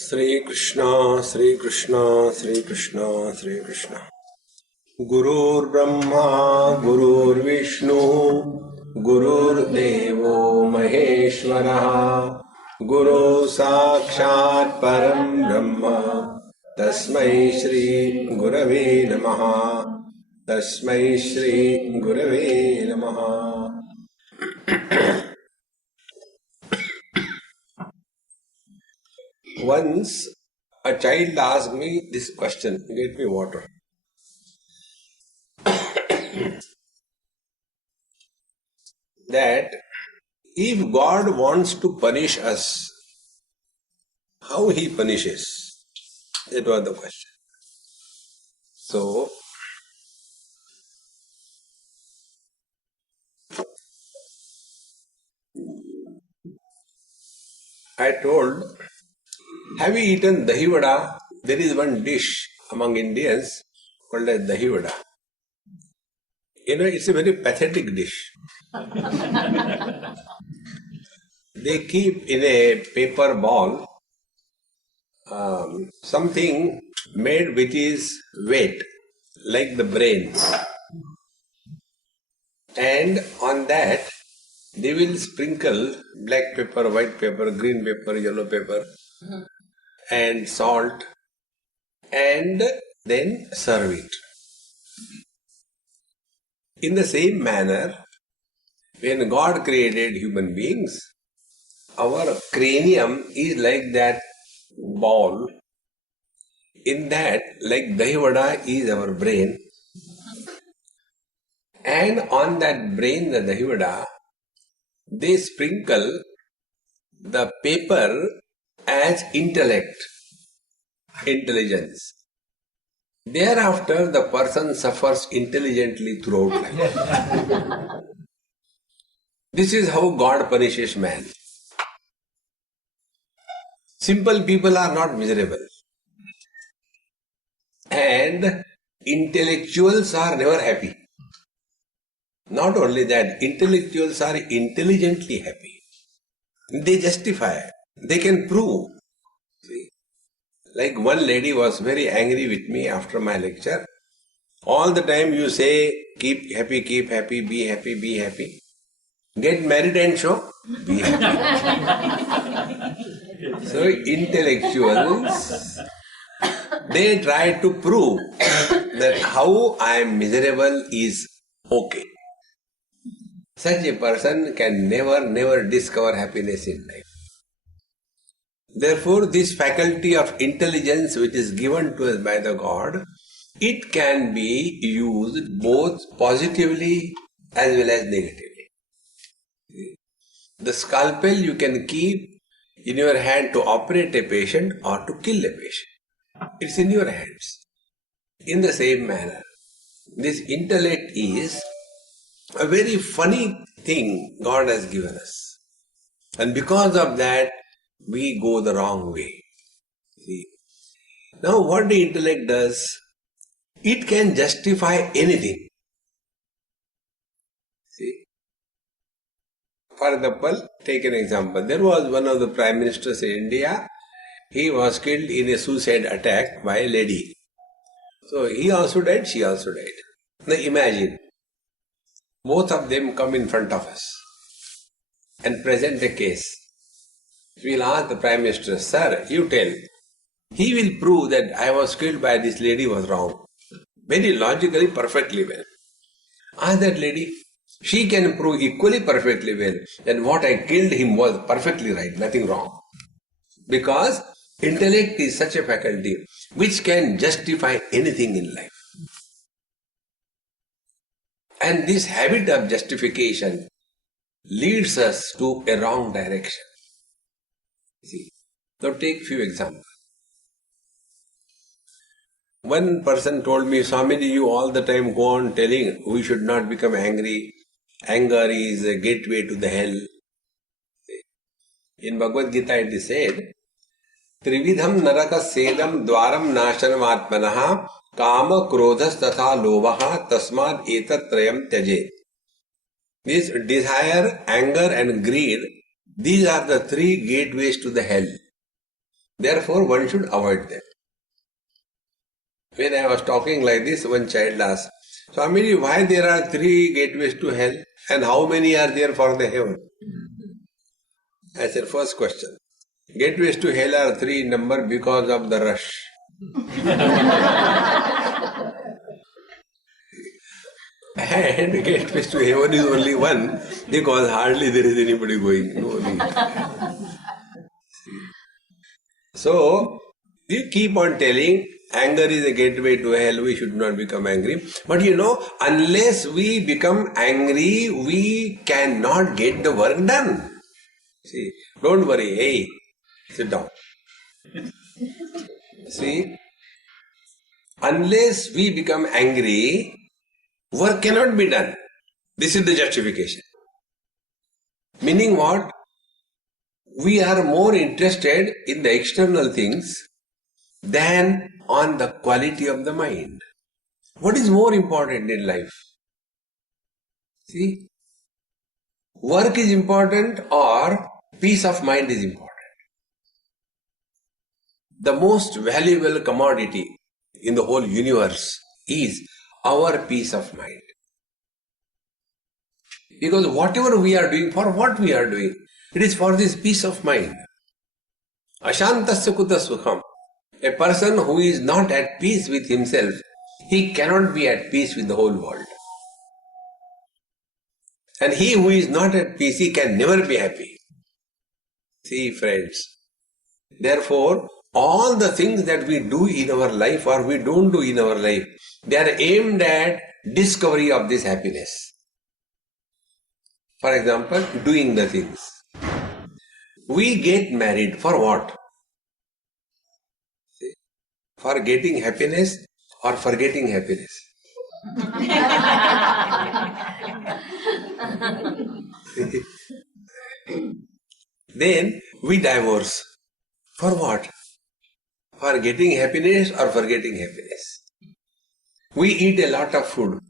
Sri Krishna, Sri Krishna, Sri Krishna, Sri Krishna. Gurur Brahma, Gurur Vishnu, Gurur Devo Maheshwara, Guru Sakshat Param Brahma, Tasmai Shri Gurave Namaha, Tasmai Shri Gurave Namaha. Once a child asked me this question, get me water. That if God wants to punish us, how He punishes? That was the question. So, I told, have you eaten dahi vada? There is one dish among Indians called as dahi vada. It's a very pathetic dish. They keep in a paper ball something made which is wet, like the brain. And on that, they will sprinkle black pepper, white pepper, green pepper, yellow pepper, and salt, and then serve it. In the same manner, when God created human beings, our cranium is like that ball. In that, like dahi vada is our brain. And on that brain, the dahi vada, they sprinkle the paper as intellect, intelligence. Thereafter, the person suffers intelligently throughout life. This is how God punishes man. Simple people are not miserable. And intellectuals are never happy. Not only that, intellectuals are intelligently happy. They justify, they can prove. See? Like one lady was very angry with me after my lecture. All the time you say, keep happy, be happy, be happy. Get married and show, be happy. So intellectuals, they try to prove that how I am miserable is okay. Such a person can never discover happiness in life. Therefore, this faculty of intelligence which is given to us by the God, it can be used both positively as well as negatively. The scalpel you can keep in your hand to operate a patient or to kill a patient. It's in your hands. In the same manner, this intellect is a very funny thing God has given us. And because of that, we go the wrong way. See? Now what the intellect does, it can justify anything. See? For example, take an example. There was one of the Prime Ministers in India. He was killed in a suicide attack by a lady. So he also died, she also died. Now imagine, both of them come in front of us and present a case. We will ask the Prime Minister, sir, you tell. He will prove that I was killed by this lady was wrong. Very logically, perfectly well. Ask that lady. She can prove equally perfectly well that what I killed him was perfectly right, nothing wrong. Because intellect is such a faculty which can justify anything in life. And this habit of justification leads us to a wrong direction. See, now take few examples. One person told me, Swami, you all the time go on telling we should not become angry. Anger is a gateway to the hell. In Bhagavad Gita it is said, Trividham naraka sedam dwaram nashanam atmanaha kama krodhas tatha lovaha tasmad etat trayam tyajet. This desire, anger and greed, these are the three gateways to the hell. Therefore, one should avoid them. When I was talking like this, one child asked, Swami, why there are 3 gateways to hell and how many are there for the heaven? I said, first question. Gateways to hell are 3 in number because of the rush. And gateways to heaven is only 1 because hardly there is anybody going. No need. So, we keep on telling anger is a gateway to hell, we should not become angry. But unless we become angry, we cannot get the work done. See, don't worry, hey, sit down. See, unless we become angry, work cannot be done. This is the justification. Meaning what? We are more interested in the external things than on the quality of the mind. What is more important in life? See, work is important or peace of mind is important. The most valuable commodity in the whole universe is our peace of mind. Because whatever we are doing, for what we are doing, it is for this peace of mind. Ashantasya kuta sukham. A person who is not at peace with himself, he cannot be at peace with the whole world. And he who is not at peace, he can never be happy. See, friends. Therefore, all the things that we do in our life or we don't do in our life, they are aimed at discovery of this happiness. For example, doing the things. We get married for what? See, for getting happiness or for getting happiness? Then we divorce. For what? For getting happiness or for getting happiness? We eat a lot of food.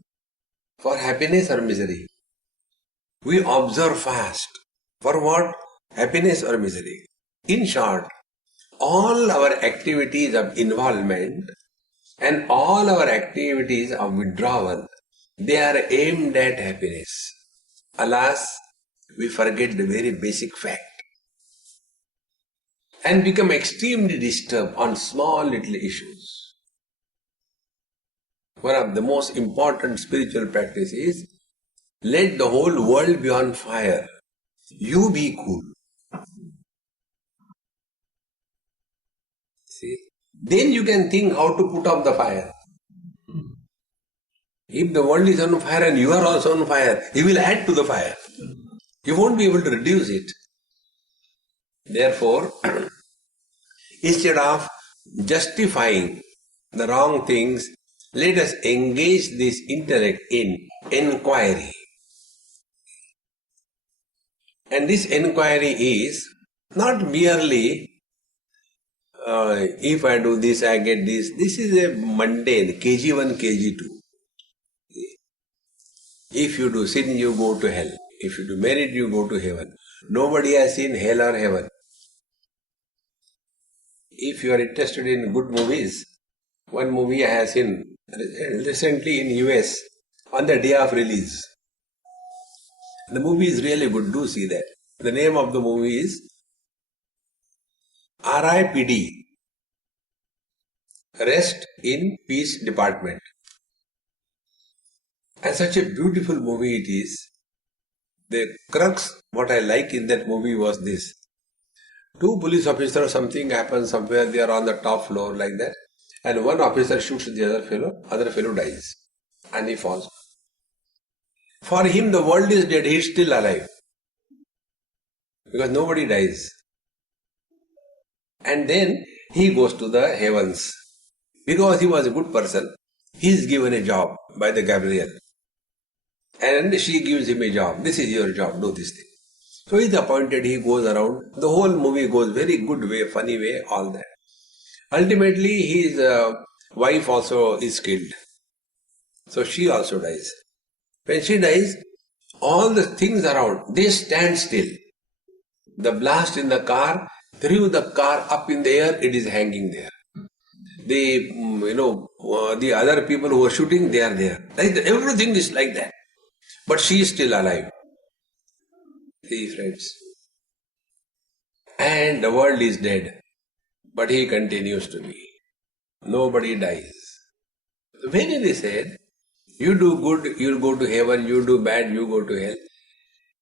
For happiness or misery? We observe fast. For what? Happiness or misery? In short, all our activities of involvement and all our activities of withdrawal, they are aimed at happiness. Alas, we forget the very basic fact and become extremely disturbed on small little issues. One of the most important spiritual practices is let the whole world be on fire. You be cool. See? Then you can think how to put out the fire. If the world is on fire and you are also on fire, you will add to the fire. You won't be able to reduce it. Therefore, instead of justifying the wrong things, let us engage this intellect in inquiry. And this inquiry is not merely if I do this, I get this. This is a mundane, KG1, KG2. If you do sin, you go to hell. If you do merit, you go to heaven. Nobody has seen hell or heaven. If you are interested in good movies, one movie I have seen recently in US on the day of release. The movie is really good, do see that. The name of the movie is RIPD, Rest in Peace Department. And such a beautiful movie it is. The crux, what I like in that movie was this. 2 police officers, something happens somewhere, they are on the top floor like that. And one officer shoots the other fellow dies. And he falls. For him the world is dead, he is still alive. Because nobody dies. And then he goes to the heavens. Because he was a good person, he is given a job by the Gabriel. And she gives him a job. This is your job, do this thing. So he is appointed, he goes around. The whole movie goes very good way, funny way, all that. Ultimately, his wife also is killed. So she also dies. When she dies, all the things around, they stand still. The blast in the car threw the car up in the air, it is hanging there. The other people who are shooting, they are there. Like that, everything is like that. But she is still alive. See, friends. And the world is dead. But he continues to be. Nobody dies. When it is said, you do good, you go to heaven, you do bad, you go to hell.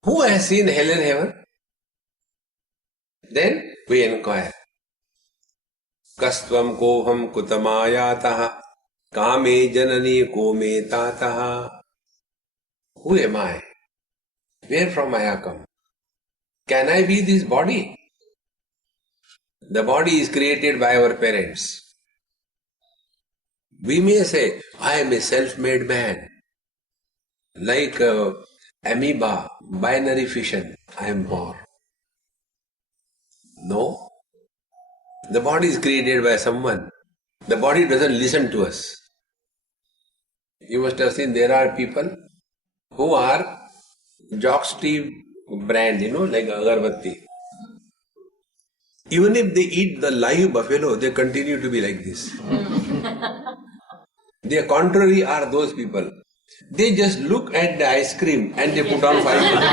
Who has seen hell and heaven? Then we inquire. Kastvam koham kutamayataha kame janani kome tataha. Who am I? Where from I have come? Can I be this body? The body is created by our parents. We may say, I am a self-made man. Like amoeba, binary fission, I am born. No. The body is created by someone. The body doesn't listen to us. You must have seen there are people who are Jocksteve brand, like agarbatti. Even if they eat the live buffalo, they continue to be like this. The contrary are those people. They just look at the ice cream and they put on 5 kg.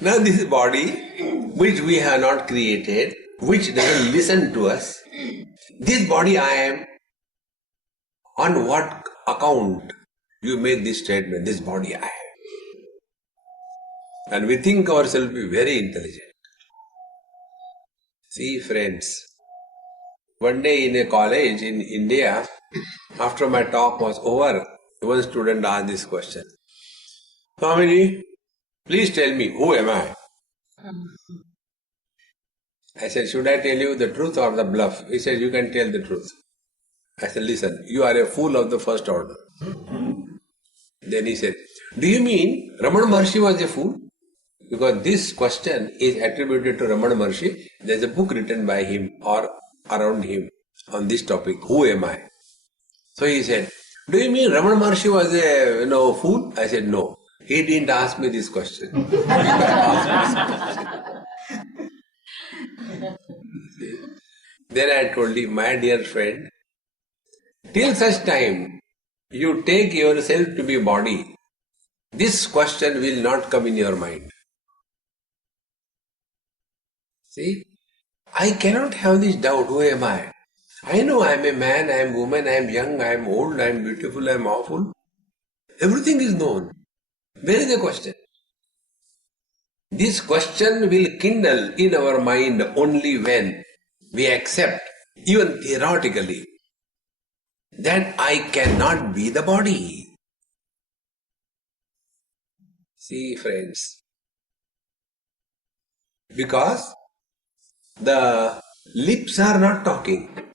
Now this body, which we have not created, which doesn't listen to us, this body I am, on what account you made this statement, this body I am? And we think ourselves to be very intelligent. See, friends, one day in a college in India, after my talk was over, one student asked this question. Swamiji, please tell me, who am I? I said, should I tell you the truth or the bluff? He said, you can tell the truth. I said, listen, you are a fool of the first order. Then he said, do you mean Ramana Maharshi was a fool? Because this question is attributed to Ramana Maharshi. There is a book written by him or around him on this topic, who am I? So he said, do you mean Ramana Maharshi was a fool? I said, no. He didn't ask me this question. Then I told him, my dear friend, till such time you take yourself to be body, this question will not come in your mind. See, I cannot have this doubt, who am I? I know I am a man, I am woman, I am young, I am old, I am beautiful, I am awful. Everything is known. Where is the question? This question will kindle in our mind only when we accept, even theoretically, that I cannot be the body. See, friends, because the lips are not talking.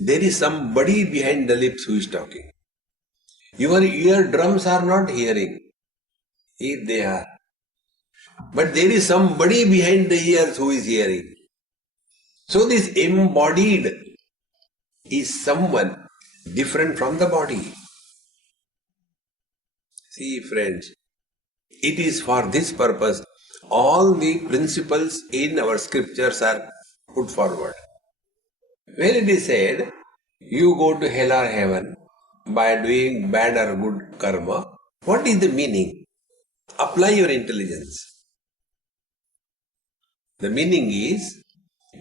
There is somebody behind the lips who is talking. Your eardrums are not hearing. If they are. But there is somebody behind the ears who is hearing. So this embodied is someone different from the body. See, friends, it is for this purpose all the principles in our scriptures are put forward. When it is said, you go to hell or heaven by doing bad or good karma, what is the meaning? Apply your intelligence. The meaning is,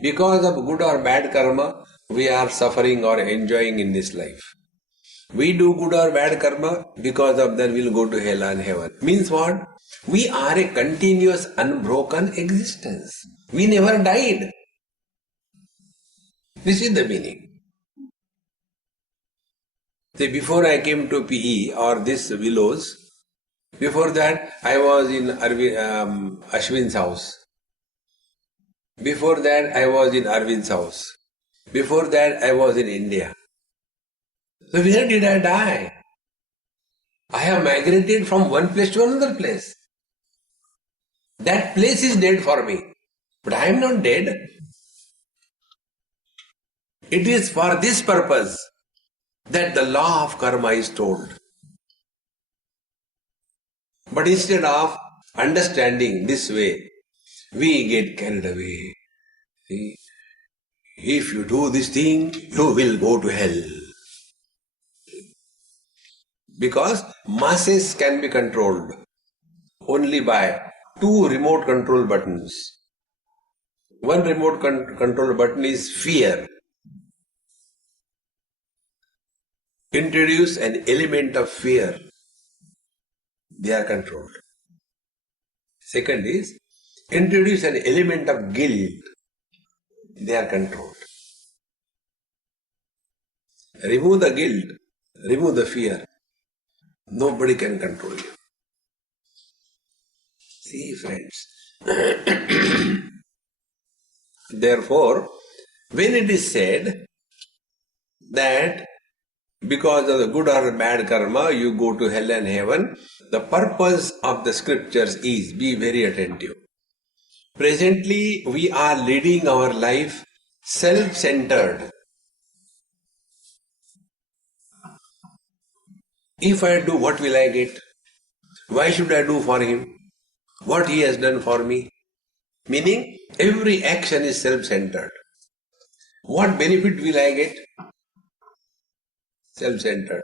because of good or bad karma, we are suffering or enjoying in this life. We do good or bad karma, because of that we will go to hell and heaven. Means what? We are a continuous unbroken existence. We never died. This is the meaning. See, before I came to PE or this Willows, before that I was in Ashwin's house. Before that I was in Arvind's house. Before that I was in India. So where did I die? I have migrated from one place to another place. That place is dead for me. But I am not dead. It is for this purpose that the law of karma is told. But instead of understanding this way, we get carried away. See? If you do this thing, you will go to hell. Because masses can be controlled only by two remote control buttons. One remote control button is fear. Introduce an element of fear. They are controlled. Second is, introduce an element of guilt. They are controlled. Remove the guilt, remove the fear. Nobody can control you. See, friends. Therefore, when it is said that because of the good or bad karma, you go to hell and heaven, the purpose of the scriptures is, be very attentive. Presently, we are leading our life self-centered. If I do, what will I get? Why should I do for him? What he has done for me? Meaning, every action is self-centered. What benefit will I get? Self-centered.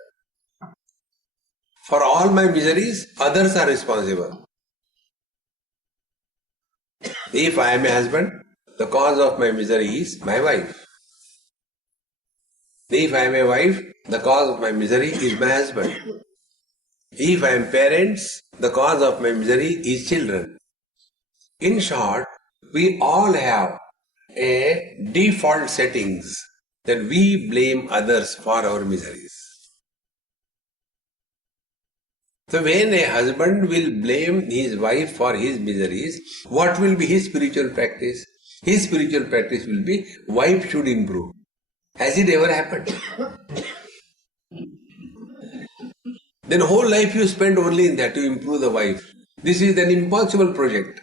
For all my miseries, others are responsible. If I am a husband, the cause of my misery is my wife. If I am a wife, the cause of my misery is my husband. If I am parents, the cause of my misery is children. In short, we all have a default settings that we blame others for our miseries. So when a husband will blame his wife for his miseries, what will be his spiritual practice? His spiritual practice will be, wife should improve. Has it ever happened? Then whole life you spend only in that, to improve the wife. This is an impossible project.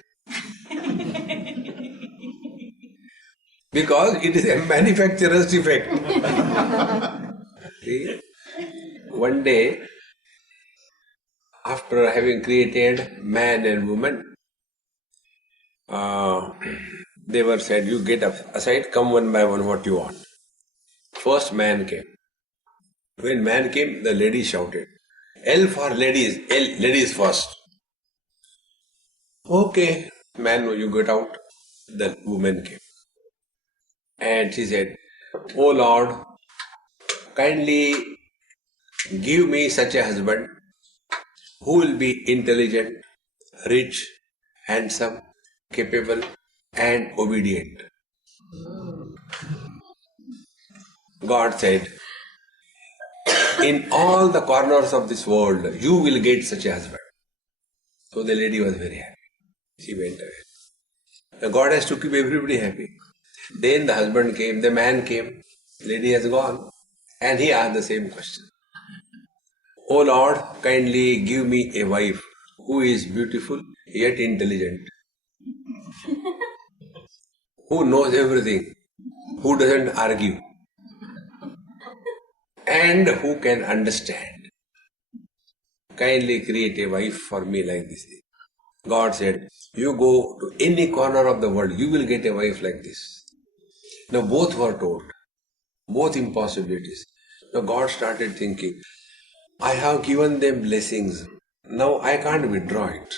Because it is a manufacturer's defect. See? One day, after having created man and woman, they were said, you get aside, come one by one what you want. First man came. When man came, the lady shouted, L for ladies, L, ladies first. Okay, man, you get out. The woman came. And she said, Oh Lord, kindly give me such a husband who will be intelligent, rich, handsome, capable, and obedient. God said, in all the corners of this world, you will get such a husband. So the lady was very happy. She went away. The God has to keep everybody happy. Then the husband came, the man came, lady has gone, and he asked the same question. Oh Lord, kindly give me a wife who is beautiful yet intelligent, who knows everything, who doesn't argue, and who can understand. Kindly create a wife for me like this. God said, you go to any corner of the world, you will get a wife like this. Now both were told, both impossibilities. Now God started thinking, I have given them blessings. Now I can't withdraw it.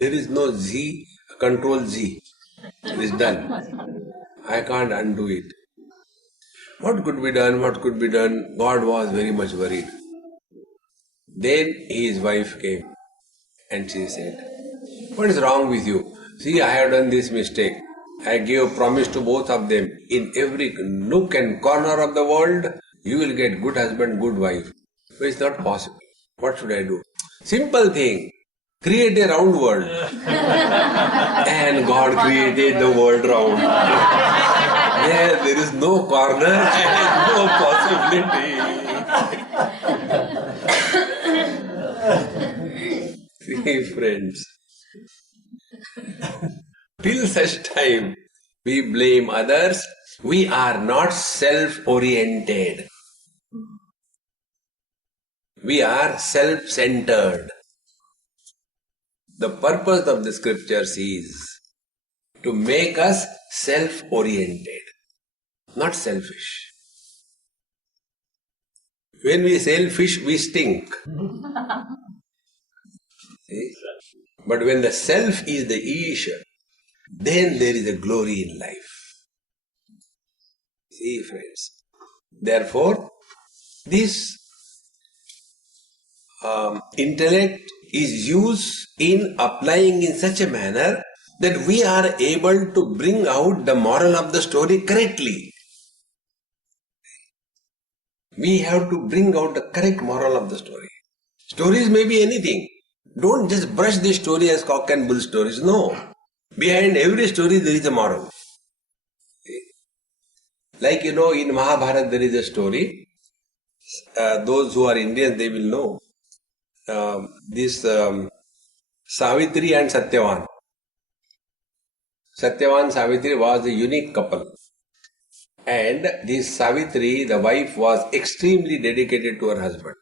There is no Z, control Z. It is done. I can't undo it. What could be done? What could be done? God was very much worried. Then his wife came and she said, what is wrong with you? See, I have done this mistake. I gave promise to both of them. In every nook and corner of the world, you will get good husband, good wife. But it's not possible. What should I do? Simple thing. Create a round world. And God created the world round. There is no corner and no possibility. See, friends. Till such time we blame others, we are not self-oriented. We are self-centered. The purpose of the scriptures is to make us self-oriented, not selfish. When we selfish, we stink. See? But when the self is the issue, then there is a glory in life. See, friends. Therefore, this intellect is used in applying in such a manner that we are able to bring out the moral of the story correctly. We have to bring out the correct moral of the story. Stories may be anything. Don't just brush the story as cock and bull stories. No. Behind every story there is a moral. Like in Mahabharata there is a story. Those who are Indians, they will know. This Savitri and Satyavan. Satyavan Savitri was a unique couple. And this Savitri, the wife, was extremely dedicated to her husband.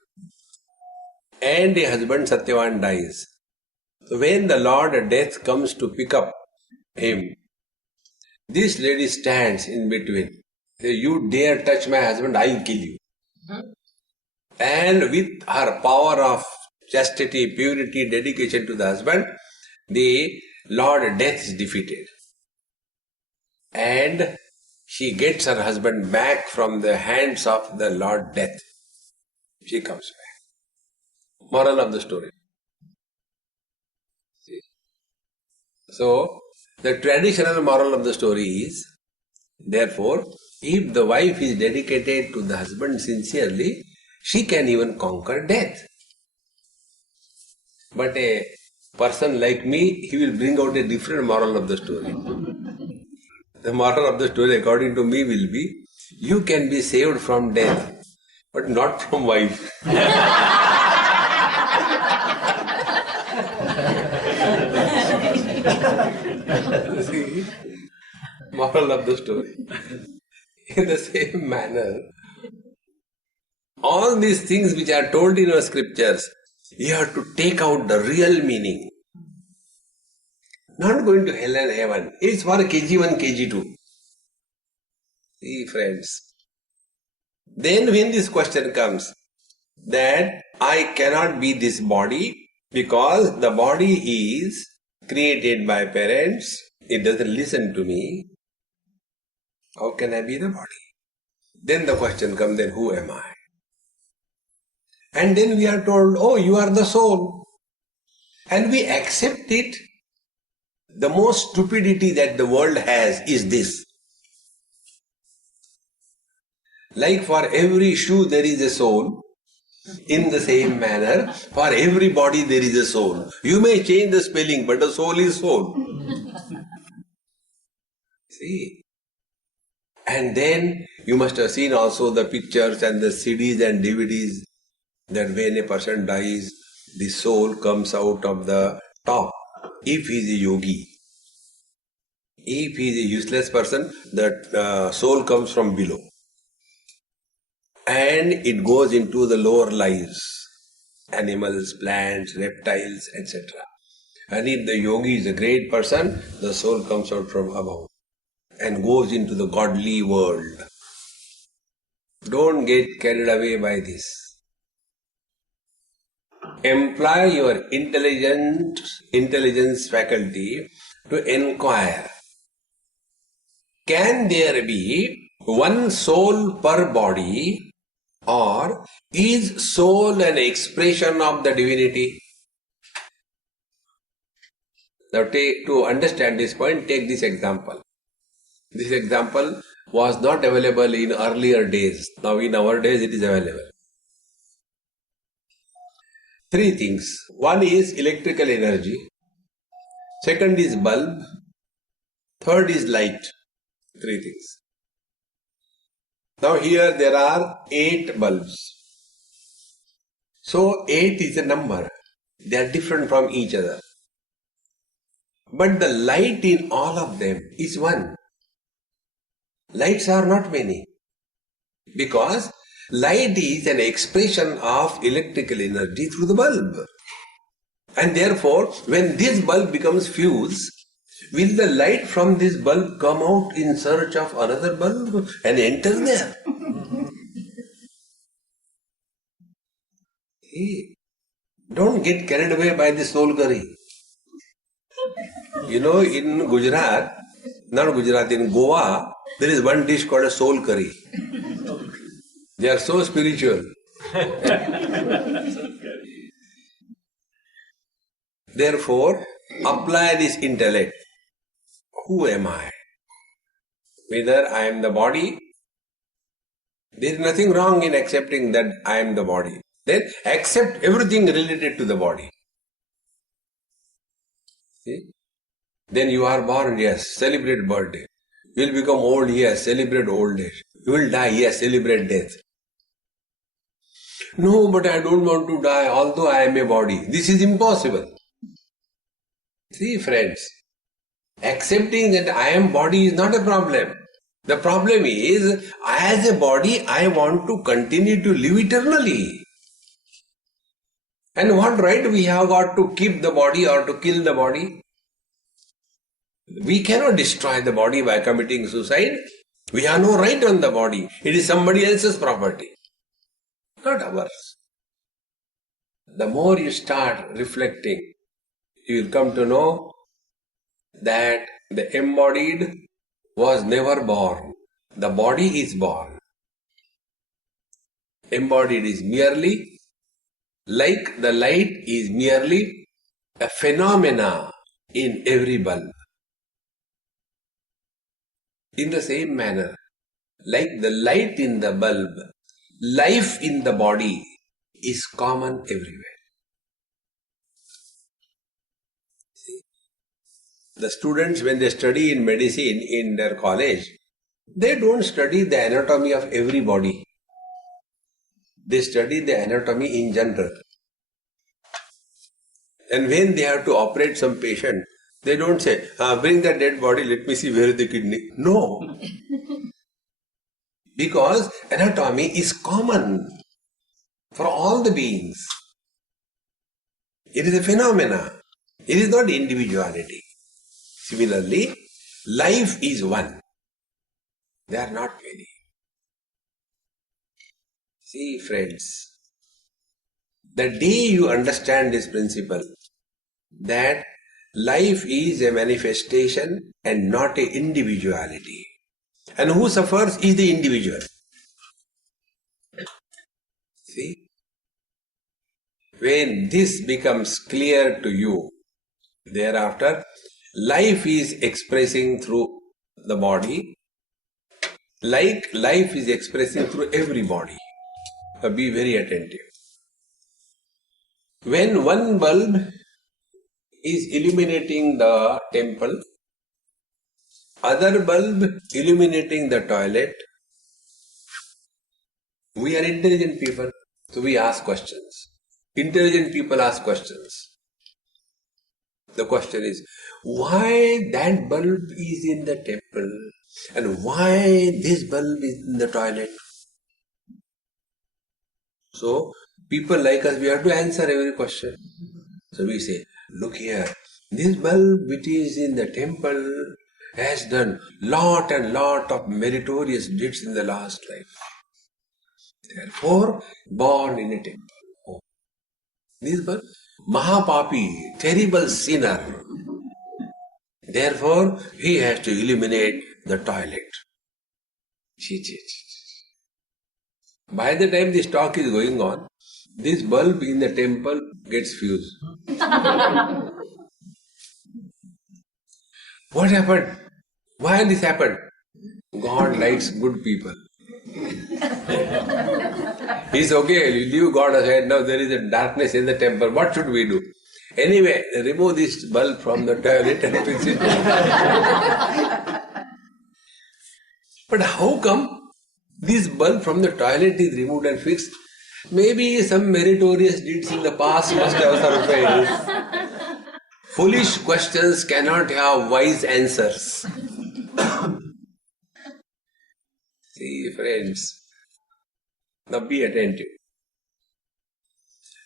And the husband Satyavan dies. So when the Lord Death comes to pick up him, this lady stands in between. Says, "You dare touch my husband, I'll kill you." And with her power of chastity, purity, dedication to the husband, the Lord Death is defeated. And she gets her husband back from the hands of the Lord Death. She comes back. Moral of the story. See? So, the traditional moral of the story is, therefore, if the wife is dedicated to the husband sincerely, she can even conquer death. But a person like me, he will bring out a different moral of the story. The moral of the story, according to me, will be, you can be saved from death, but not from wife. See? Moral of the story. In the same manner, all these things which are told in our scriptures, you have to take out the real meaning. Not going to hell and heaven. It's for KG1, KG2. See, friends. Then when this question comes, that I cannot be this body because the body is created by parents, it doesn't listen to me. How can I be the body? Then the question comes, then who am I? And then we are told, oh, you are the soul. And we accept it. The most stupidity that the world has is this. Like for every shoe there is a soul, in the same manner, for every body there is a soul. You may change the spelling, but the soul is soul. See? And then you must have seen also the pictures and the CDs and DVDs that when a person dies, the soul comes out of the top. If he is a yogi. If he is a useless person, the soul comes from below. And it goes into the lower lives. Animals, plants, reptiles, etc. And if the yogi is a great person, the soul comes out from above and goes into the godly world. Don't get carried away by this. Employ your intelligence faculty to inquire. Can there be one soul per body, or is soul an expression of the divinity? Now to understand this point, take this example. This example was not available in earlier days. Now in our days it is available. 3 things. One is electrical energy. Second is bulb. Third is light. 3 things. Now here there are 8 bulbs. So 8 is a number. They are different from each other. But the light in all of them is one. Lights are not many. Because light is an expression of electrical energy through the bulb. And therefore, when this bulb becomes fused, will the light from this bulb come out in search of another bulb and enter there? Hey, don't get carried away by the soul curry. You know, in Gujarat, not Gujarat, in Goa, there is one dish called a soul curry. They are so spiritual. Therefore, apply this intellect. Who am I? Whether I am the body, there is nothing wrong in accepting that I am the body. Then accept everything related to the body. See? Then you are born, yes, celebrate birthday. You will become old, yes, celebrate old age. You will die, yes, celebrate death. No, but I don't want to die, although I am a body. This is impossible. See, friends, accepting that I am body is not a problem. The problem is, as a body, I want to continue to live eternally. And what right we have got to keep the body or to kill the body? We cannot destroy the body by committing suicide. We have no right on the body. It is somebody else's property, not ours. The more you start reflecting, you will come to know that the embodied was never born. The body is born. Embodied is merely like the light is merely a phenomena in every bulb. In the same manner, like the light in the bulb, life in the body is common everywhere. See? The students, when they study in medicine in their college, they don't study the anatomy of every body. They study the anatomy in general. And when they have to operate some patient, they don't say, bring the dead body, let me see where is the kidney. No. Because anatomy is common for all the beings. It is a phenomena. It is not individuality. Similarly, life is one. They are not many. See, friends, the day you understand this principle, that life is a manifestation and not an individuality. And who suffers is the individual. See? When this becomes clear to you, thereafter, life is expressing through the body, like life is expressing through every body. Be very attentive. When one bulb is illuminating the temple, other bulb illuminating the toilet, we are intelligent people, so we ask questions. Intelligent people ask questions. The question is, why that bulb is in the temple and why this bulb is in the toilet? So, people like us, we have to answer every question. So we say, look here, this bulb which is in the temple has done lot and lot of meritorious deeds in the last life. Therefore, born in a temple. Oh. This bulb, Mahapapi, terrible sinner. Therefore, he has to illuminate the toilet. By the time this talk is going on, this bulb in the temple gets fused. What happened? Why this happened? God likes good people. He's okay, you leave God aside, now there is a darkness in the temple, what should we do? Anyway, remove this bulb from the toilet and fix it. But how come this bulb from the toilet is removed and fixed? Maybe some meritorious deeds in the past must have surfaced. Foolish questions cannot have wise answers. See, friends, now be attentive.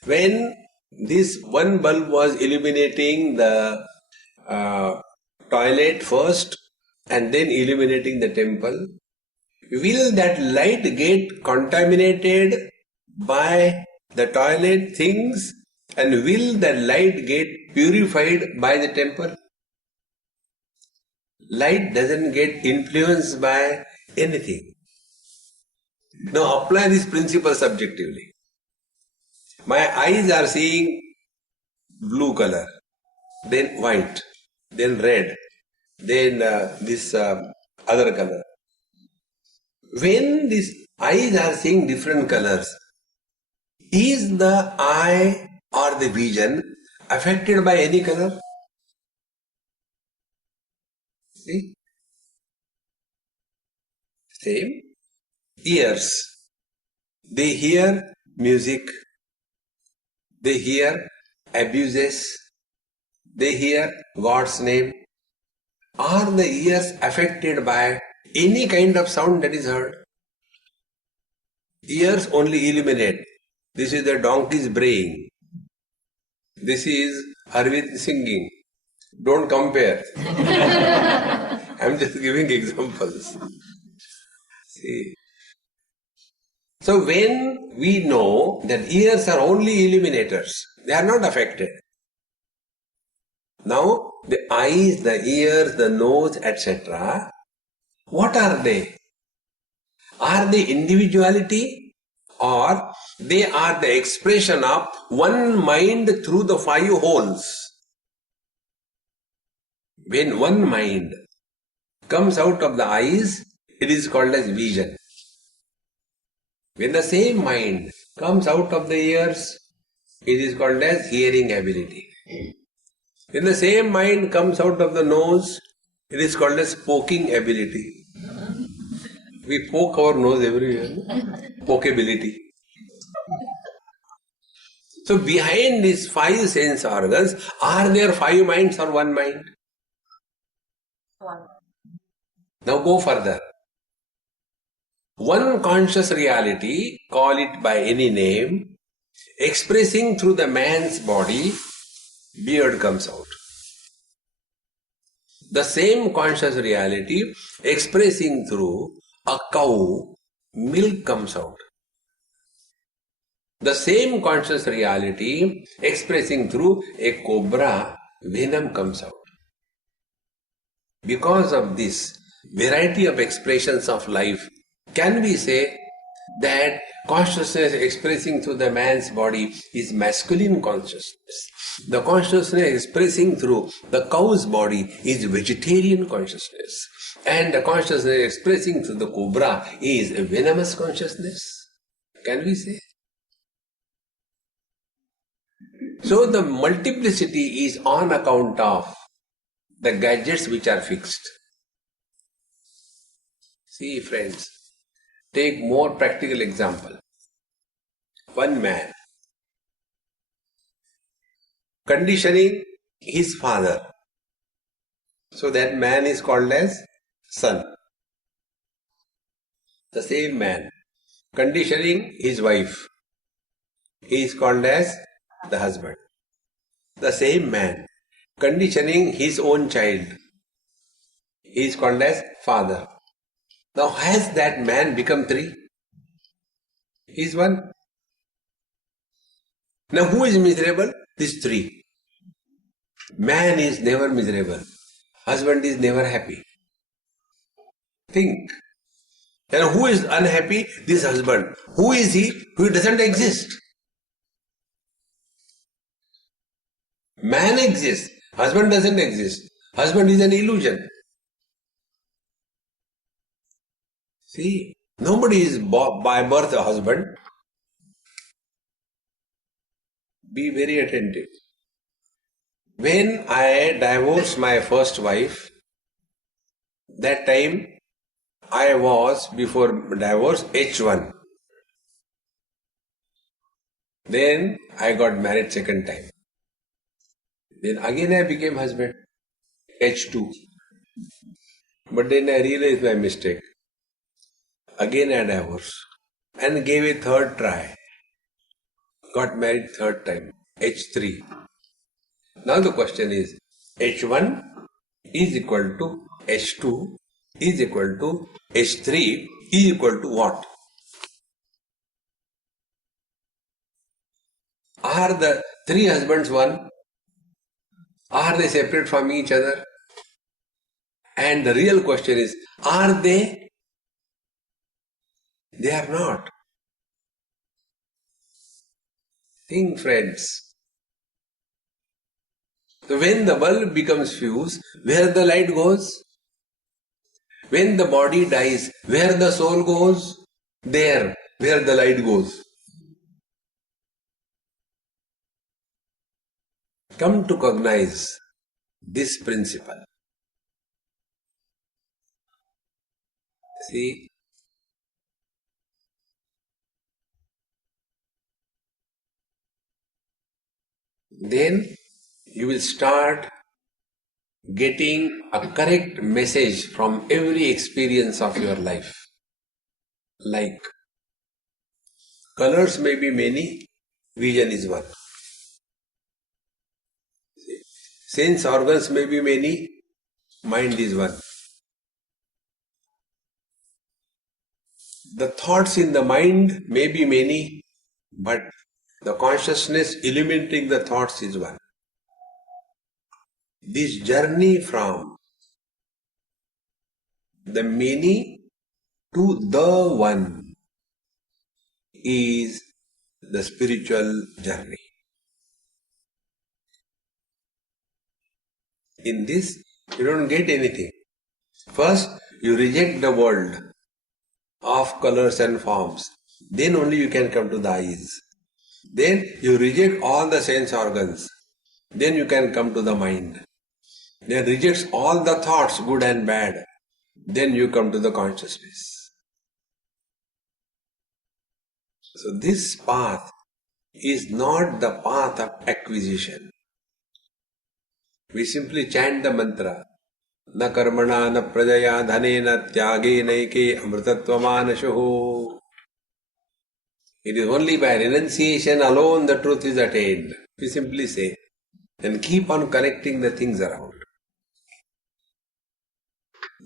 When This one bulb was illuminating the toilet first and then illuminating the temple. Will that light get contaminated by the toilet things, and will the light get purified by the temple? Light doesn't get influenced by anything. Now apply this principle subjectively. My eyes are seeing blue color, then white, then red, then this other color. When these eyes are seeing different colors, is the eye or the vision affected by any color? See? Same. Ears. They hear music. They hear abuses. They hear God's name. Are the ears affected by any kind of sound that is heard? Ears only illuminate. This is the donkey's braying. This is Arvind singing. Don't compare. I'm just giving examples. See. So when we know that ears are only illuminators, they are not affected. Now the eyes, the ears, the nose, etc., what are they? Are they individuality, or they are the expression of one mind through the five holes? When one mind comes out of the eyes, it is called as vision. When the same mind comes out of the ears, it is called as hearing ability. When the same mind comes out of the nose, it is called as poking ability. We poke our nose everywhere. Pokeability. So behind these five sense organs, are there five minds or one mind? One. Now go further. One conscious reality, call it by any name, expressing through the man's body, beard comes out. The same conscious reality expressing through a cow, milk comes out. The same conscious reality expressing through a cobra, venom comes out. Because of this variety of expressions of life, can we say that consciousness expressing through the man's body is masculine consciousness? The consciousness expressing through the cow's body is vegetarian consciousness. And the consciousness expressing through the cobra is a venomous consciousness. Can we say? So the multiplicity is on account of the gadgets which are fixed. See friends, take more practical example. One man conditioning his father. So that man is called as son. The same man conditioning his wife. He is called as the husband. The same man conditioning his own child. He is called as father. Now has that man become three? He is one. Now who is miserable? These three. Man is never miserable. Husband is never happy. Think. And who is unhappy? This husband. Who is he? Who doesn't exist. Man exists. Husband doesn't exist. Husband is an illusion. See, nobody is by birth a husband. Be very attentive. When I divorced my first wife, that time I was, before divorce, H1. Then I got married second time. Then again I became husband, H2. But then I realized my mistake. Again I divorced and gave a third try. Got married third time. H3. Now the question is, H1 is equal to H2 is equal to H3 is equal to what? Are the three husbands one? Are they separate from each other? And the real question is, are they? They are not. Think, friends. So when the bulb becomes fused, where the light goes? When the body dies, where the soul goes? There, where the light goes. Come to cognize this principle. See, then you will start getting a correct message from every experience of your life. Like, colors may be many, vision is one. Sense organs may be many, mind is one. The thoughts in the mind may be many, but the consciousness illuminating the thoughts is one. This journey from the many to the one is the spiritual journey. In this, you don't get anything. First, you reject the world of colors and forms. Then only you can come to the eyes. Then you reject all the sense organs. Then you can come to the mind. Then rejects all the thoughts, good and bad. Then you come to the consciousness. So this path is not the path of acquisition. We simply chant the mantra. Na karmana na prajaya dhanena tyage naike amritatvamanshuhu. It is only by renunciation alone the truth is attained. We simply say, and keep on connecting the things around.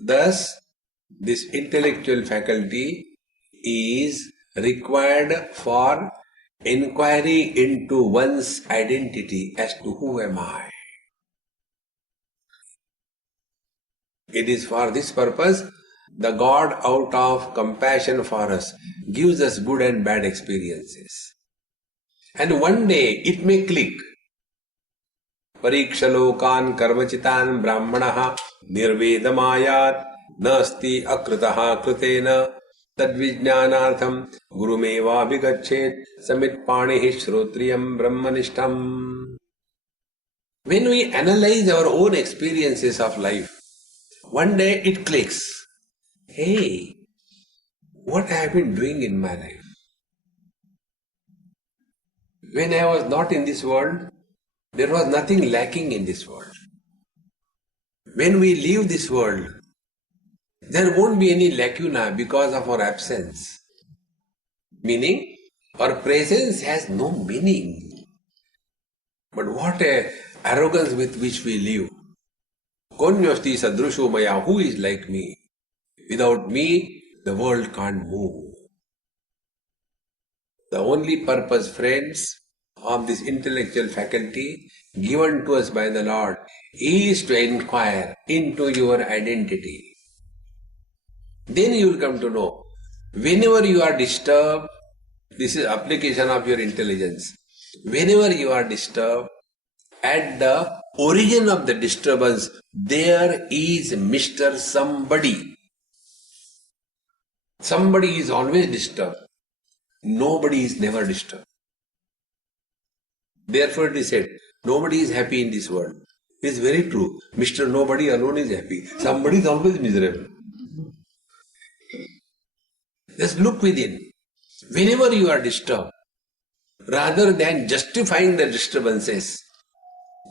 Thus, this intellectual faculty is required for inquiry into one's identity as to who am I. It is for this purpose the God, out of compassion for us, gives us good and bad experiences. And one day it may click. Parikshalokan karmachitan brahmanaha nirvedamayat nasti akritaha kritena tadvijnanartham gurumeva vigachet samit panihi shrotriyam brahmanishtam. When we analyze our own experiences of life, one day it clicks. Hey, what I have been doing in my life? When I was not in this world, there was nothing lacking in this world. When we leave this world, there won't be any lacuna because of our absence. Meaning, our presence has no meaning. But what a arrogance with which we live. Konyasti sadrusho maya, who is like me? Without me, the world can't move. The only purpose, friends, of this intellectual faculty given to us by the Lord is to inquire into your identity. Then you will come to know, whenever you are disturbed, this is application of your intelligence. Whenever you are disturbed, at the origin of the disturbance, there is Mr. Somebody. Somebody is always disturbed. Nobody is never disturbed. Therefore it is said, nobody is happy in this world. It is very true. Mr. Nobody alone is happy. Somebody is always miserable. Just look within. Whenever you are disturbed, rather than justifying the disturbances,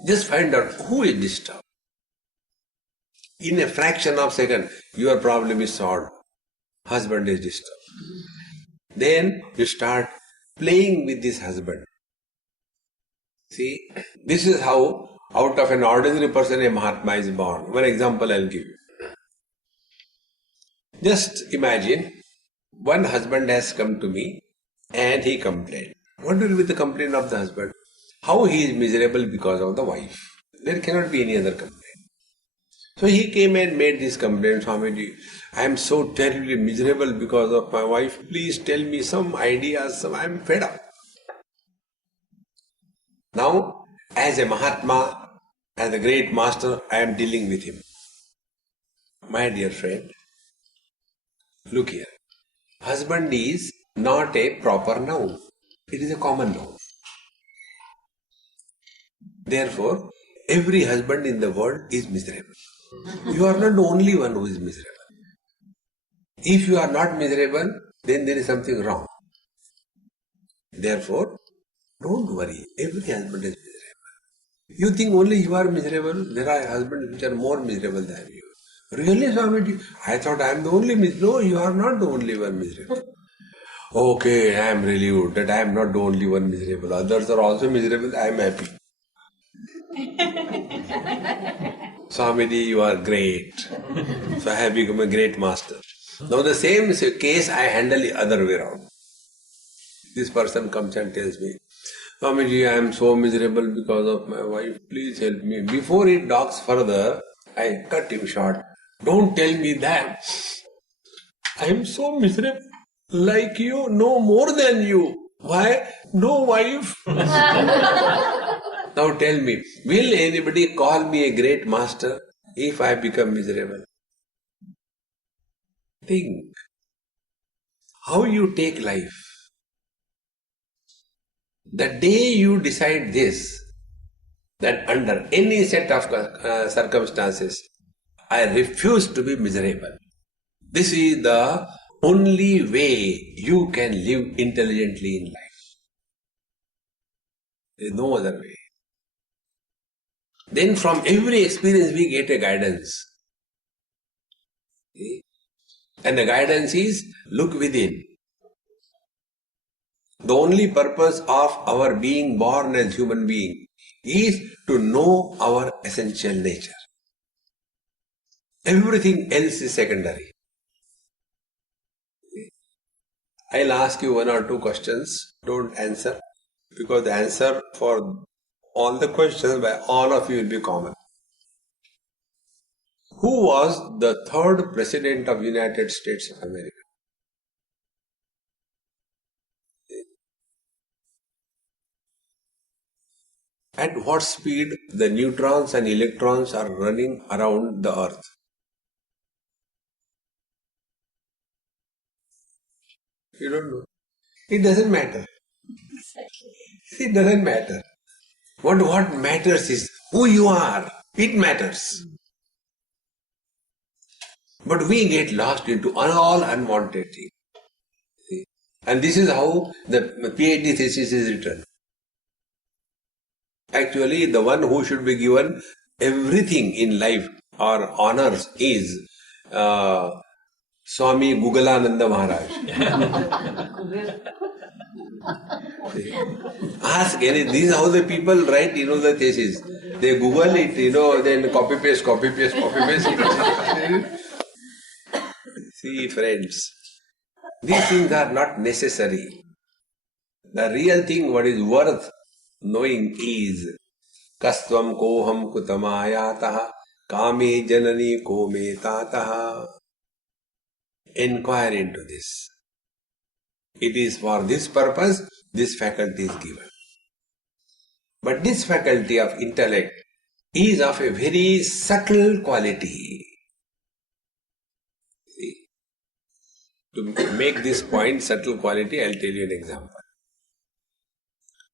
just find out who is disturbed. In a fraction of a second, your problem is solved. Husband is disturbed. Then you start playing with this husband. See, this is how out of an ordinary person a Mahatma is born. One example I'll give you. Just imagine one husband has come to me and he complained. What will be the complaint of the husband? How he is miserable because of the wife. There cannot be any other complaint. So he came and made this complaint, Swamiji, I am so terribly miserable because of my wife. Please tell me some ideas. I am fed up. Now, as a Mahatma, as a great master, I am dealing with him. My dear friend, look here. Husband is not a proper noun. It is a common noun. Therefore, every husband in the world is miserable. You are not the only one who is miserable. If you are not miserable, then there is something wrong. Therefore, don't worry. Every husband is miserable. You think only you are miserable? There are husbands which are more miserable than you. Really, Swamiji? I thought I am the only miserable. No, you are not the only one miserable. Okay, I am really good that I am not the only one miserable. Others are also miserable. I am happy. Swamiji, you are great. So I have become a great master. Now the same case I handle the other way around. This person comes and tells me, Swamiji, I am so miserable because of my wife. Please help me. Before he talks further, I cut him short. Don't tell me that. I am so miserable. Like you, no more than you. Why? No wife. Now tell me, will anybody call me a great master if I become miserable? Think how you take life. The day you decide this, that under any set of circumstances, I refuse to be miserable. This is the only way you can live intelligently in life. There is no other way. Then from every experience we get a guidance. See? And the guidance is, look within. The only purpose of our being born as human being is to know our essential nature. Everything else is secondary. I'll ask you one or two questions. Don't answer, because the answer for all the questions by all of you will be common. Who was the third president of United States of America? At what speed the neutrons and electrons are running around the earth? You don't know. It doesn't matter. It doesn't matter. What matters is who you are. It matters. But we get lost into all unwanted things. See? And this is how the PhD thesis is written. Actually, the one who should be given everything in life or honors is Swami Gugalananda Maharaj. Ask any, this is how the people write, the thesis. They Google it, then copy paste. See, friends, these things are not necessary. The real thing, what is worth knowing is Kastvam koham kutamayataha kame janani kome tataha. Inquire into this. It is for this purpose this faculty is given. But this faculty of intellect is of a very subtle quality. See, to make this point subtle quality, I'll tell you an example.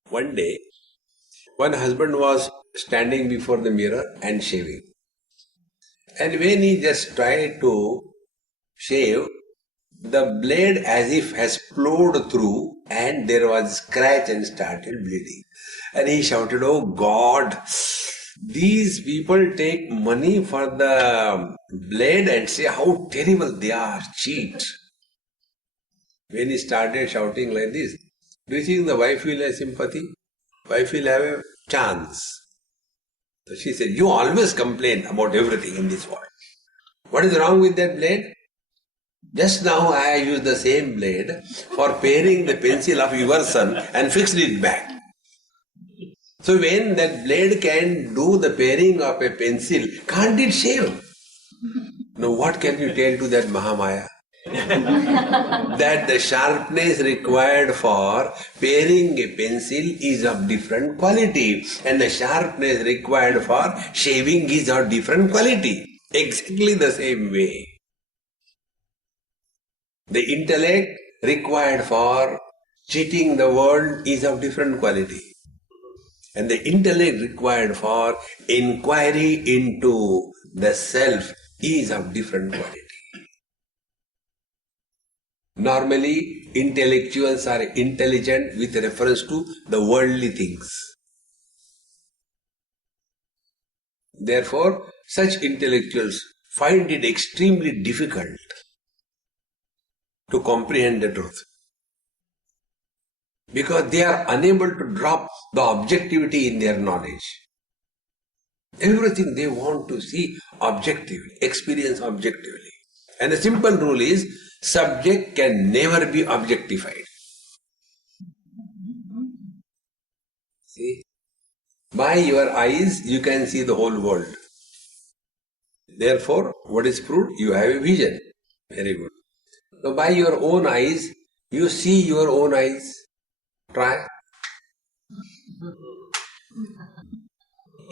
One day, one husband was standing before the mirror and shaving. And when he just tried to shave, the blade as if has plowed through and there was scratch and started bleeding. And he shouted, "Oh God, these people take money for the blade and say how terrible they are, cheat." When he started shouting like this, do you think the wife will have sympathy? Wife will have a chance. So she said, you always complain about everything in this world. What is wrong with that blade? Just now I used the same blade for paring the pencil of your son and fixed it back. So when that blade can do the paring of a pencil, can't it shave? Now what can you tell to that Mahamaya? That the sharpness required for paring a pencil is of different quality and the sharpness required for shaving is of different quality. Exactly the same way. The intellect required for cheating the world is of different quality. And the intellect required for inquiry into the self is of different quality. Normally, intellectuals are intelligent with reference to the worldly things. Therefore, such intellectuals find it extremely difficult to comprehend the truth. Because they are unable to drop the objectivity in their knowledge. Everything they want to see objectively, experience objectively. And the simple rule is, subject can never be objectified. See? By your eyes, you can see the whole world. Therefore, what is proved? You have a vision. Very good. So by your own eyes, you see your own eyes. Try.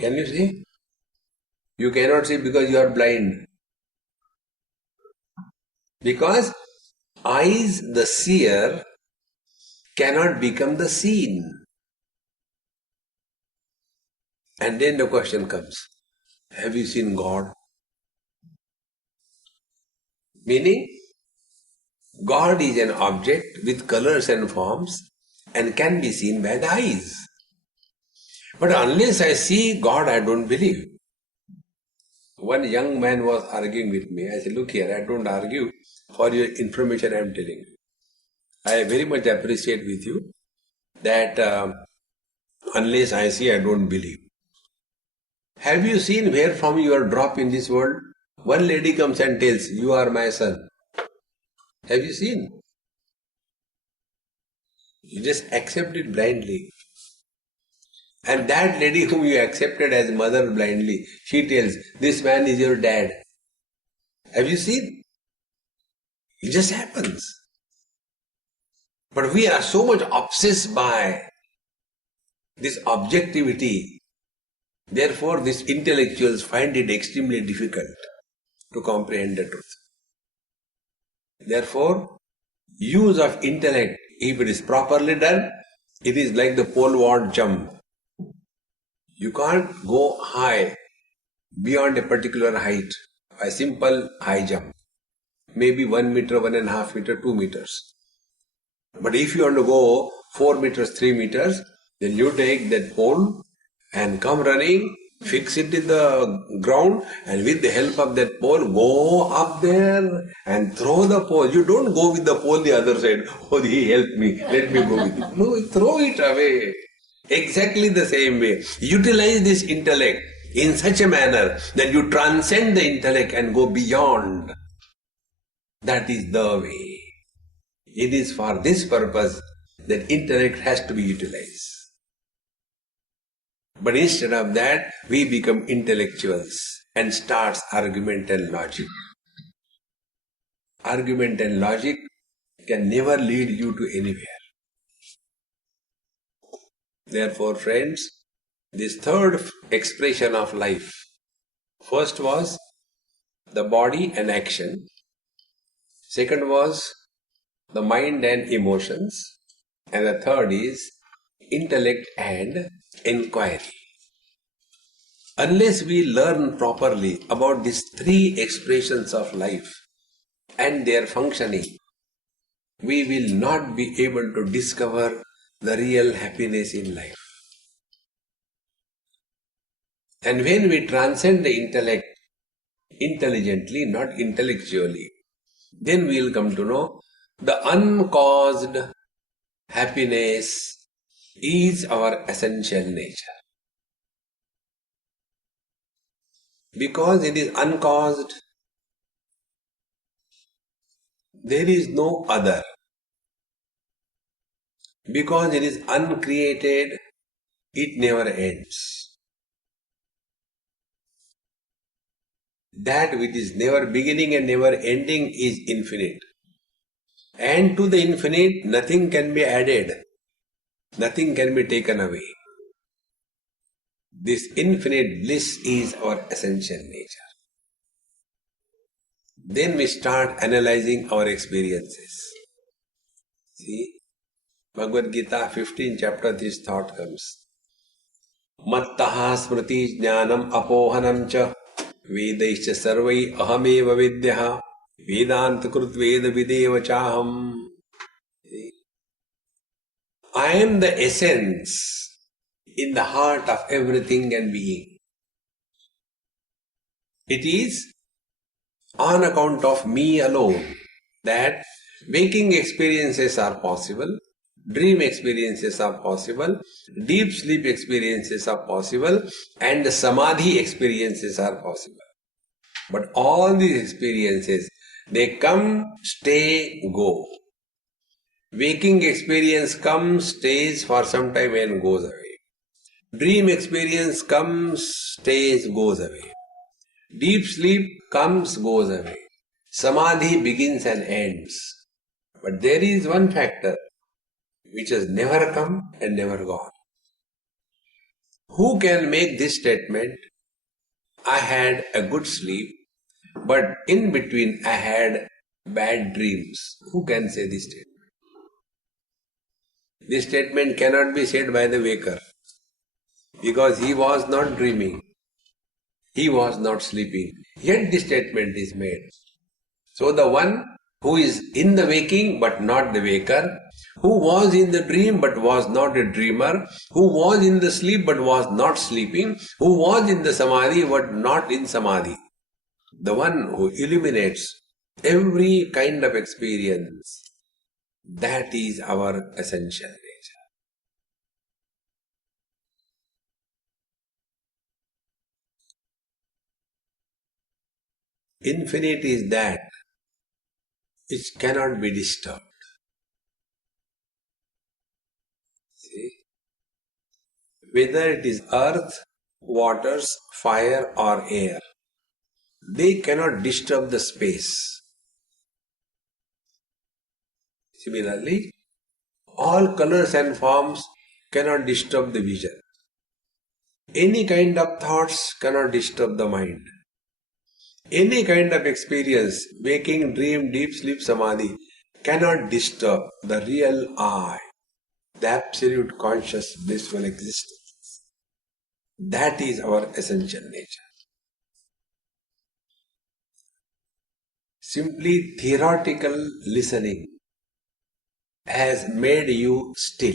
Can you see? You cannot see because you are blind. Because eyes, the seer, cannot become the seen. And then the question comes, have you seen God? Meaning, God is an object with colors and forms and can be seen by the eyes. But unless I see God, I don't believe. One young man was arguing with me. I said, look here, I don't argue. For your information, I am telling you. I very much appreciate with you that unless I see, I don't believe. Have you seen where from you are dropped in this world? One lady comes and tells, you are my son. Have you seen? You just accept it blindly. And that lady whom you accepted as mother blindly, she tells, this man is your dad. Have you seen? It just happens. But we are so much obsessed by this objectivity. Therefore, these intellectuals find it extremely difficult to comprehend the truth. Therefore, use of intellect, if it is properly done, it is like the pole vault jump. You can't go high beyond a particular height by simple high jump. Maybe 1 meter, 1.5 meter, 2 meters. But if you want to go 4 meters, 3 meters, then you take that pole and come running, fix it in the ground, and with the help of that pole, go up there and throw the pole. You don't go with the pole the other side. Oh, he helped me, let me go with it. No, throw it away. Exactly the same way. Utilize this intellect in such a manner that you transcend the intellect and go beyond. That is the way. It is for this purpose that intellect has to be utilized. But instead of that, we become intellectuals and starts argument and logic. Argument and logic can never lead you to anywhere. Therefore, friends, this third expression of life, first was the body and action. Second was the mind and emotions. And the third is intellect and inquiry. Unless we learn properly about these three expressions of life and their functioning, we will not be able to discover the real happiness in life. And when we transcend the intellect intelligently, not intellectually, then we will come to know the uncaused happiness is our essential nature. Because it is uncaused, there is no other. Because it is uncreated, it never ends. That which is never beginning and never ending is infinite. And to the infinite, nothing can be added. Nothing can be taken away. This infinite bliss is our essential nature. Then we start analyzing our experiences. See, Bhagavad Gita 15 chapter, this thought comes. Mattaha smriti jnanam apohanam cha vedaischa sarvai ahameva vidyaha vedanta krut veda videva chaham. I am the essence in the heart of everything and being. It is on account of me alone that waking experiences are possible, dream experiences are possible, deep sleep experiences are possible, and samadhi experiences are possible. But all these experiences, they come, stay, go. Waking experience comes, stays for some time and goes away. Dream experience comes, stays, goes away. Deep sleep comes, goes away. Samadhi begins and ends. But there is one factor which has never come and never gone. Who can make this statement? I had a good sleep, but in between I had bad dreams. Who can say this statement? This statement cannot be said by the waker, because he was not dreaming. He was not sleeping. Yet this statement is made. So the one who is in the waking but not the waker, who was in the dream but was not a dreamer, who was in the sleep but was not sleeping, who was in the samadhi but not in samadhi, the one who illuminates every kind of experience, that is our essential nature. Infinite is that which cannot be disturbed. See? Whether it is earth, waters, fire or air, they cannot disturb the space. Similarly, all colors and forms cannot disturb the vision. Any kind of thoughts cannot disturb the mind. Any kind of experience, waking, dream, deep sleep, samadhi, cannot disturb the real I, the absolute conscious blissful existence. That is our essential nature. Simply theoretical listening has made you still.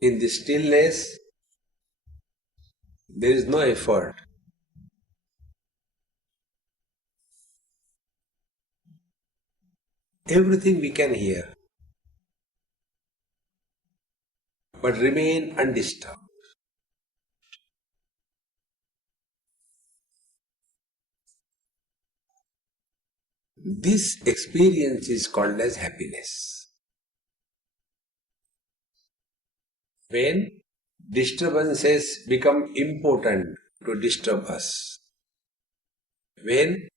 In the stillness, there is no effort. Everything we can hear, but remain undisturbed. This experience is called as happiness. When disturbances become important to disturb us, when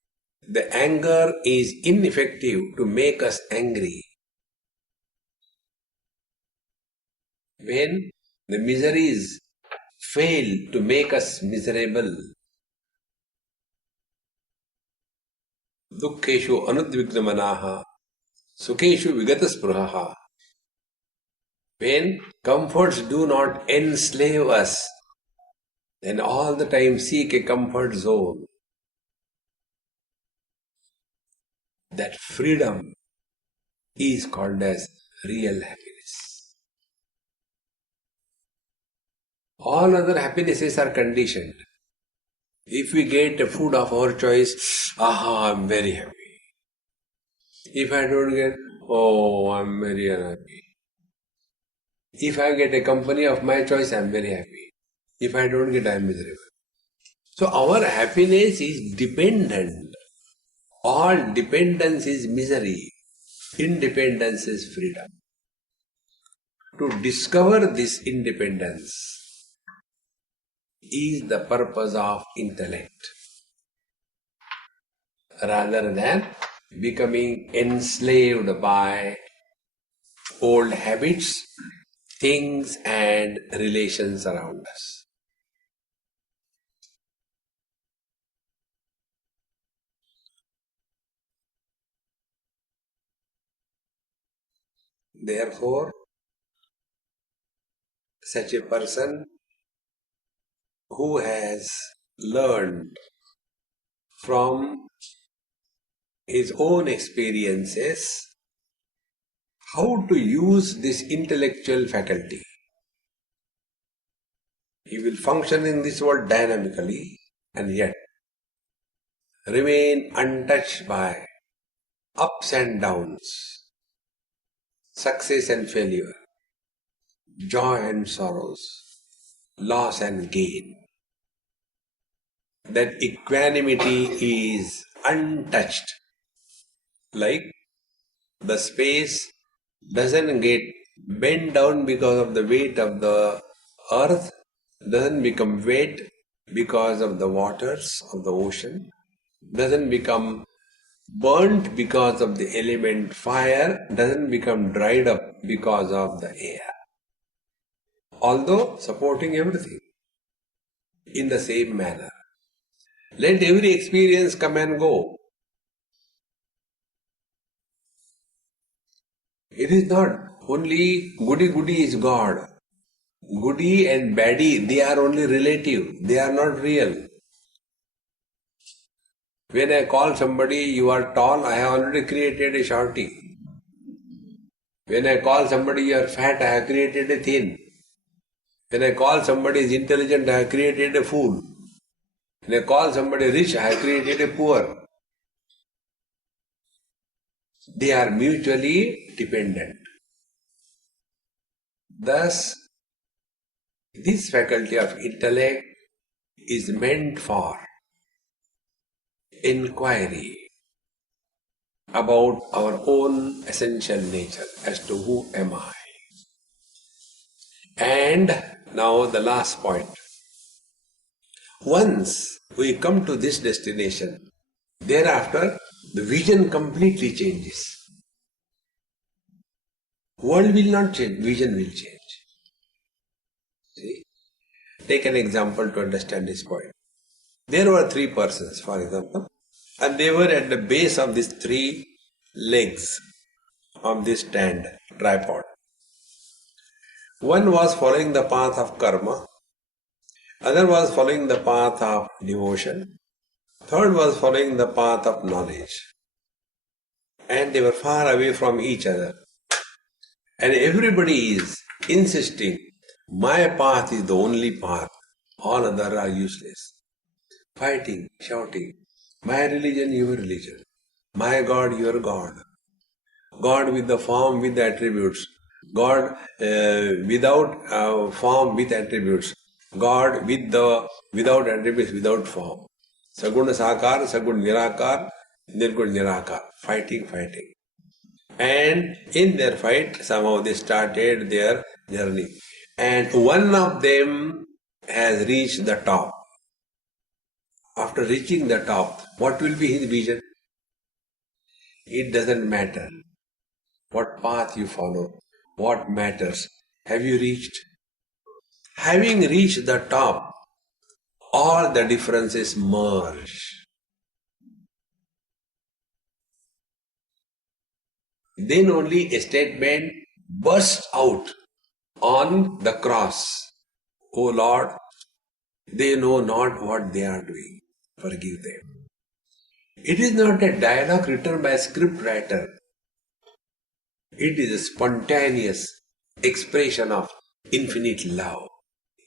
the anger is ineffective to make us angry, when the miseries fail to make us miserable, dukkeshu anudvignamanaha, sukeshu vigataspruhaha, when comforts do not enslave us, then all the time seek a comfort zone. That freedom is called as real happiness. All other happinesses are conditioned. If we get a food of our choice, aha, I'm very happy. If I don't get, oh, I'm very unhappy. If I get a company of my choice, I'm very happy. If I don't get, I'm miserable. So our happiness is dependent. All dependence is misery. Independence is freedom. To discover this independence is the purpose of intellect. Rather than becoming enslaved by old habits, things and relations around us. Therefore, such a person who has learned from his own experiences how to use this intellectual faculty, he will function in this world dynamically and yet remain untouched by ups and downs, success and failure, joy and sorrows, loss and gain. That equanimity is untouched. Like the space doesn't get bent down because of the weight of the earth, doesn't become wet because of the waters of the ocean, doesn't become burnt because of the element fire, doesn't become dried up because of the air. Although supporting everything in the same manner. Let every experience come and go. It is not only goody is God. Goody and baddie, they are only relative. They are not real. When I call somebody, you are tall, I have already created a shorty. When I call somebody, you are fat, I have created a thin. When I call somebody is intelligent, I have created a fool. When I call somebody rich, I have created a poor. They are mutually dependent. Thus, this faculty of intellect is meant for inquiry about our own essential nature as to who am I. And now the last point. Once we come to this destination, thereafter the vision completely changes. World will not change, vision will change. See? Take an example to understand this point. There were three persons, for example, and they were at the base of these three legs of this stand, tripod. One was following the path of karma, other was following the path of devotion, third was following the path of knowledge. And they were far away from each other. And everybody is insisting, my path is the only path, all other are useless. Fighting, shouting, my religion, your religion, my God, your God. God with the form, with the attributes. God without form, with attributes. God without attributes, without form. Saguna Sakar, Sagun Nirakar, Nirgun Nirakar. Fighting. And in their fight, somehow they started their journey. And one of them has reached the top. After reaching the top, what will be his vision? It doesn't matter what path you follow. What matters? Have you reached? Having reached the top, all the differences merge. Then only a statement bursts out on the cross. O Lord, they know not what they are doing. Forgive them. It is not a dialogue written by a script writer. It is a spontaneous expression of infinite love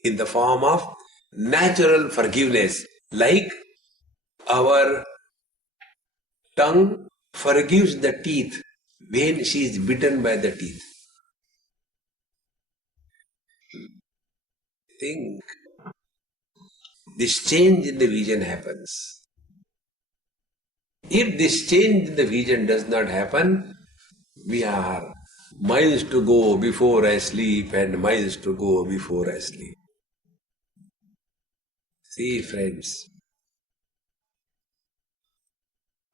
in the form of natural forgiveness, like our tongue forgives the teeth when she is bitten by the teeth. Think. This change in the vision happens. If this change in the vision does not happen, we are miles to go before I sleep and miles to go before I sleep. See, friends,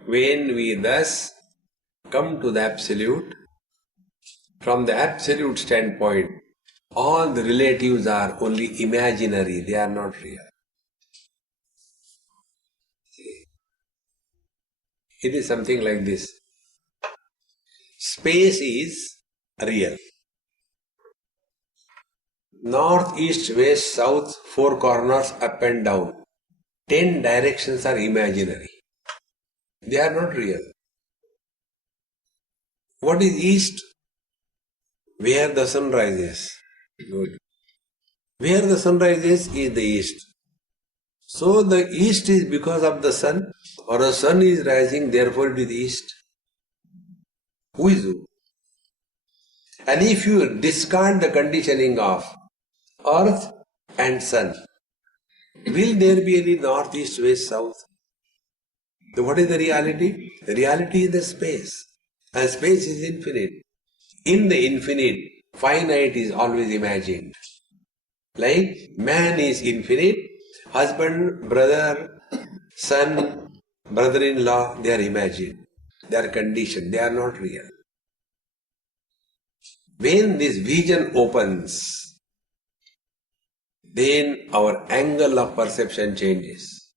when we thus come to the Absolute, from the Absolute standpoint, all the relatives are only imaginary, they are not real. It is something like this. Space is real. North, east, west, south, four corners, up and down. 10 directions are imaginary. They are not real. What is east? Where the sun rises. Good. Where the sun rises is the east. So the east is because of the sun, or the sun is rising, therefore it is east. Who is who? And if you discard the conditioning of earth and sun, will there be any north, east, west, south? So what is the reality? The reality is the space. And space is infinite. In the infinite, finite is always imagined. Like man is infinite, husband, brother, son, brother-in-law, they are imagined. They are conditioned. They are not real. When this vision opens, then our angle of perception changes.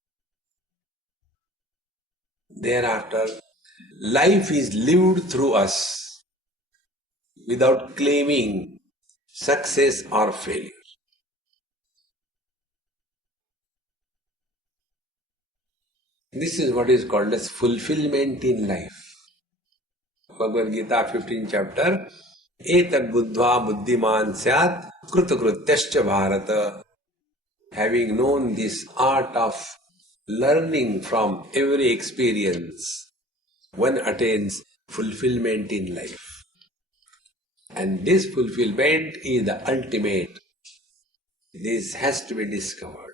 Thereafter, life is lived through us without claiming success or failure. This is what is called as fulfillment in life. Bhagavad Gita 15th chapter, Etad buddhva buddhiman syat krutakrutyascha bharata. Having known this art of learning from every experience, one attains fulfillment in life. And this fulfillment is the ultimate. This has to be discovered.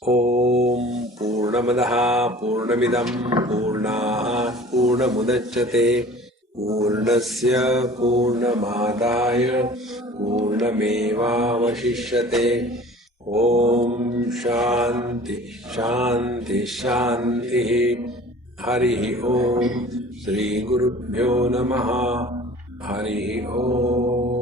Om Purnamadaha Purnamidam Purnat Purnamudachyate Purnasya Purnamadaya Purnameva Vashishyate. Om Shanti Shanti Shanti. Hari Om Shri Gurubhyo Namaha. Hari Om.